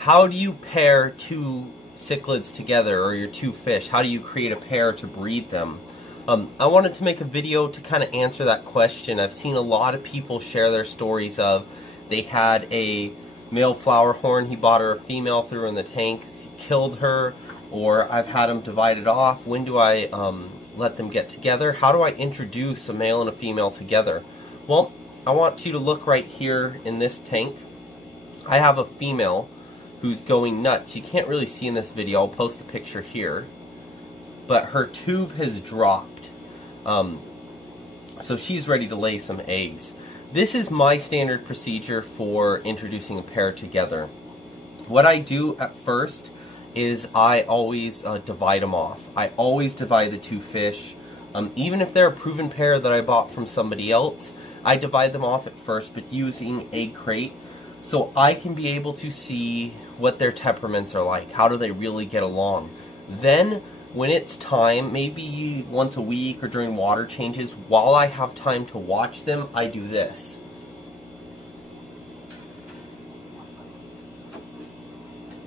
How do you pair two cichlids together, or your two fish? How do you create a pair to breed them? I wanted to make a video to kind of answer that question. I've seen a lot of people share their stories of they had a male flower horn, he bought her a female, threw her in the tank, killed her, or I've had them divided off. When do I let them get together? How do I introduce a male and a female together? Well, I want you to look right here in this tank. I have a female who's going nuts. You can't really see in this video. I'll post the picture here. But her tube has dropped. So she's ready to lay some eggs. This is my standard procedure for introducing a pair together. What I do at first is I always divide them off. I always divide the two fish. Even if they're a proven pair that I bought from somebody else, I divide them off at first, but using egg crate, so I can be able to see what their temperaments are like. How do they really get along? Then, when it's time, maybe once a week or during water changes, while I have time to watch them, I do this.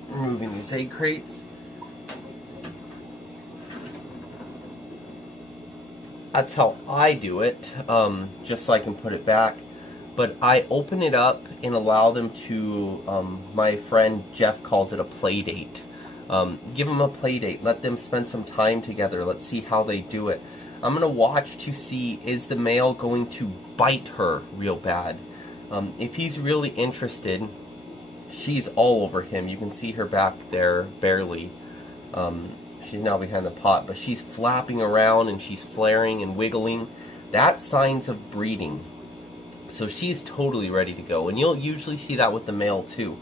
Removing these egg crates. That's how I do it, just so I can put it back. But I open it up and allow them to, my friend Jeff calls it a play date. Give them a play date. Let them spend some time together. Let's see how they do it. I'm going to watch to see, is the male going to bite her real bad? If he's really interested, she's all over him. You can see her back there, barely. She's now behind the pot, but she's flapping around and she's flaring and wiggling. That's signs of breeding. So she's totally ready to go. And you'll usually see that with the male too.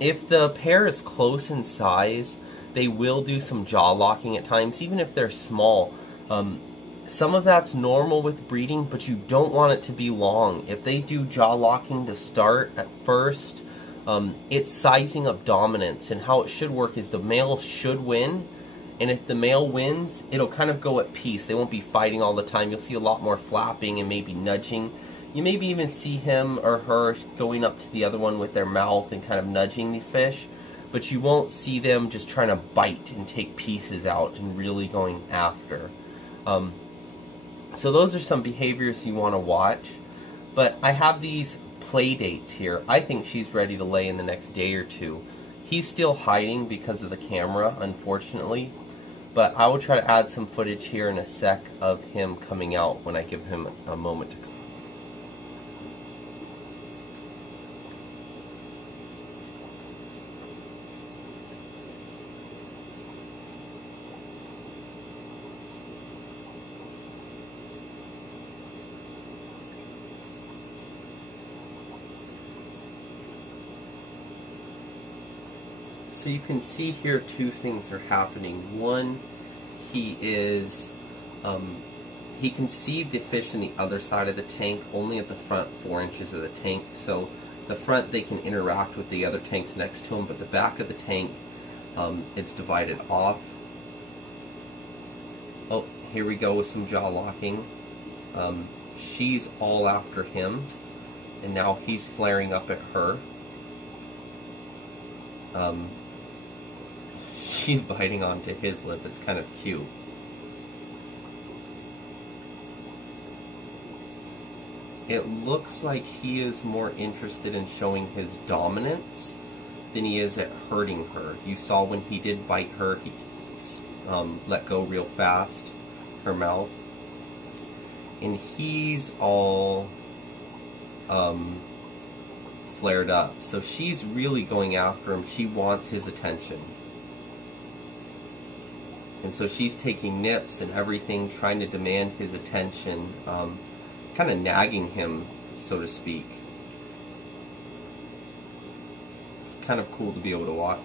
If the pair is close in size, they will do some jaw locking at times, even if they're small. Some of that's normal with breeding, but you don't want it to be long. If they do jaw locking to start at first, it's sizing up dominance. And how it should work is the male should win. And if the male wins, it'll kind of go at peace. They won't be fighting all the time. You'll see a lot more flapping and maybe nudging. You maybe even see him or her going up to the other one with their mouth and kind of nudging the fish. But you won't see them just trying to bite and take pieces out and really going after. So those are some behaviors you want to watch. But I have these play dates here. I think she's ready to lay in the next day or two. He's still hiding because of the camera, unfortunately. But I will try to add some footage here in a sec of him coming out when I give him a moment to come. So you can see here two things are happening. One, he can see the fish in the other side of the tank, only at the front 4 inches of the tank. So the front they can interact with the other tanks next to him, but the back of the tank, it's divided off. Oh, here we go with some jaw locking. She's all after him, and now he's flaring up at her. She's biting onto his lip. It's kind of cute. It looks like he is more interested in showing his dominance than he is at hurting her. You saw when he did bite her, he let go real fast, her mouth. And he's all flared up. So she's really going after him. She wants his attention. And so she's taking nips and everything, trying to demand his attention, kind of nagging him, so to speak. It's kind of cool to be able to watch.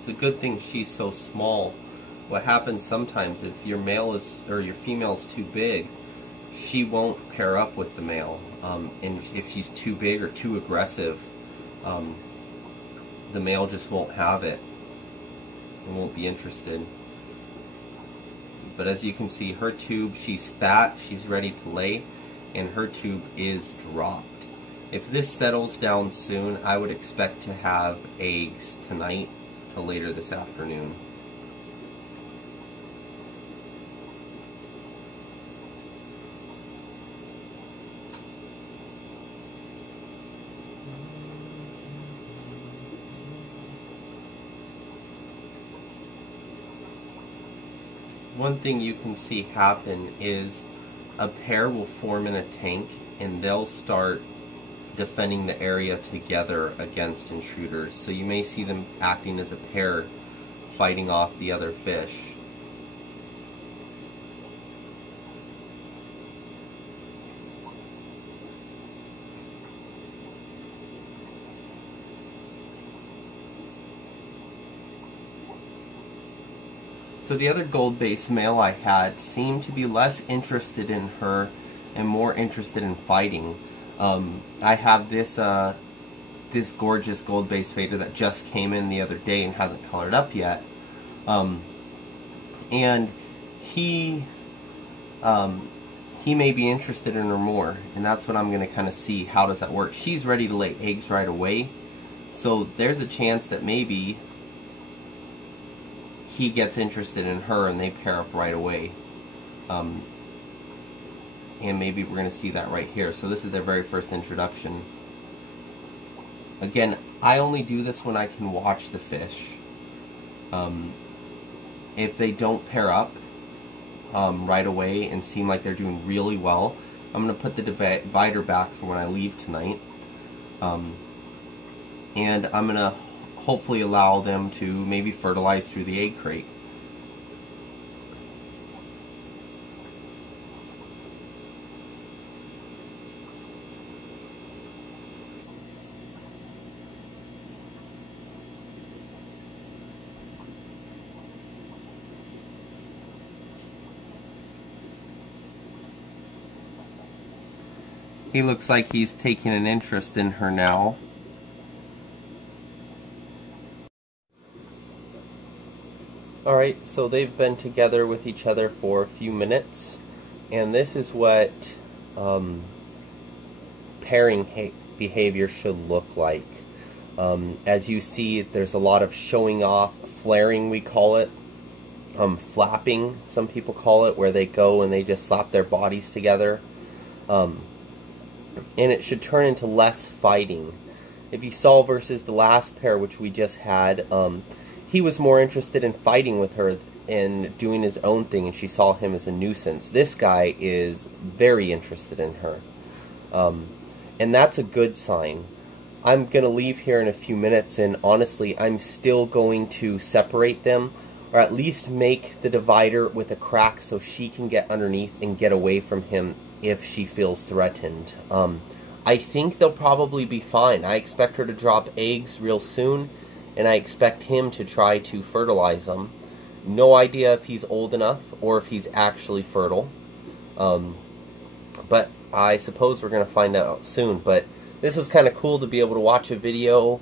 It's a good thing she's so small. What happens sometimes if your male is, or your female is too big, she won't pair up with the male. And if she's too big or too aggressive, the male just won't have it and won't be interested. But as you can see, her tube, she's fat, she's ready to lay, and her tube is dropped. If this settles down soon, I would expect to have eggs tonight to later this afternoon. One thing you can see happen is a pair will form in a tank and they'll start defending the area together against intruders. So you may see them acting as a pair, fighting off the other fish. So the other gold-based male I had seemed to be less interested in her and more interested in fighting. I have this this gorgeous gold-based fader that just came in the other day and hasn't colored up yet. And he may be interested in her more, and that's what I'm going to kind of see. How does that work? She's ready to lay eggs right away, so there's a chance that maybe he gets interested in her and they pair up right away. And maybe we're going to see that right here. So this is their very first introduction. Again, I only do this when I can watch the fish. If they don't pair up right away and seem like they're doing really well, I'm going to put the divider back for when I leave tonight. And I'm going to hopefully allow them to maybe fertilize through the egg crate. He looks like he's taking an interest in her now. Alright, so they've been together with each other for a few minutes, and this is what pairing behavior should look like. As you see, there's a lot of showing off, flaring we call it, flapping some people call it, where they go and they just slap their bodies together. And it should turn into less fighting. If you saw versus the last pair, which we just had, he was more interested in fighting with her and doing his own thing, and she saw him as a nuisance. This guy is very interested in her. And that's a good sign. I'm going to leave here in a few minutes, and honestly, I'm still going to separate them, or at least make the divider with a crack so she can get underneath and get away from him if she feels threatened. I think they'll probably be fine. I expect her to drop eggs real soon, and I expect him to try to fertilize them. No idea if he's old enough or if he's actually fertile. But I suppose we're going to find out soon. But this was kind of cool to be able to watch a video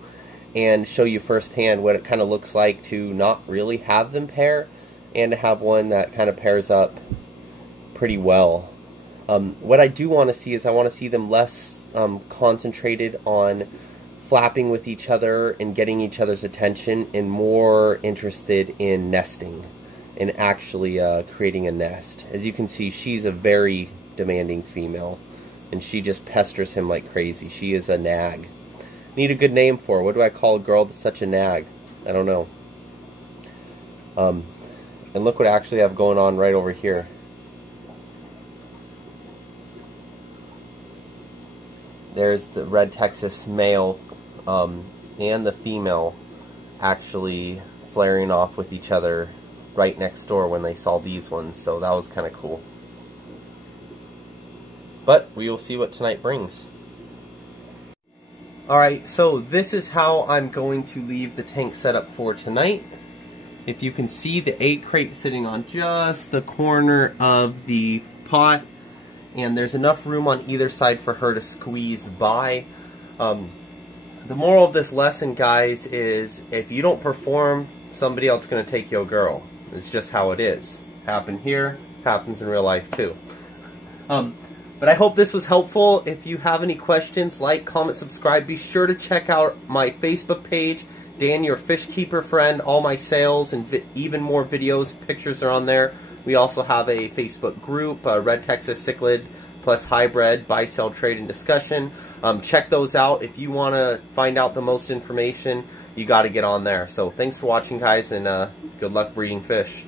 and show you firsthand what it kind of looks like to not really have them pair, and to have one that kind of pairs up pretty well. What I do want to see is I want to see them less concentrated on flapping with each other and getting each other's attention, and more interested in nesting and actually creating a nest. As you can see, she's a very demanding female, and she just pesters him like crazy. She is a nag. Need a good name for her. What do I call a girl that's such a nag? I don't know. And look what I actually have going on right over here. There's the red Texas male and the female actually flaring off with each other right next door when they saw these ones, so that was kind of cool. But we will see what tonight brings. Alright, so this is how I'm going to leave the tank set up for tonight. If you can see the egg crate sitting on just the corner of the pot, and there's enough room on either side for her to squeeze by. The moral of this lesson, guys, is if you don't perform, somebody else is going to take your girl. It's just how it is. Happened here, happens in real life too. But I hope this was helpful. If you have any questions, like, comment, subscribe. Be sure to check out my Facebook page, Dan, your fish keeper friend. All my sales and even more videos, pictures are on there. We also have a Facebook group, Red Texas Cichlid plus Hybrid, buy, sell, trade, and discussion. Check those out. If you want to find out the most information, you got to get on there. So thanks for watching, guys, and good luck breeding fish.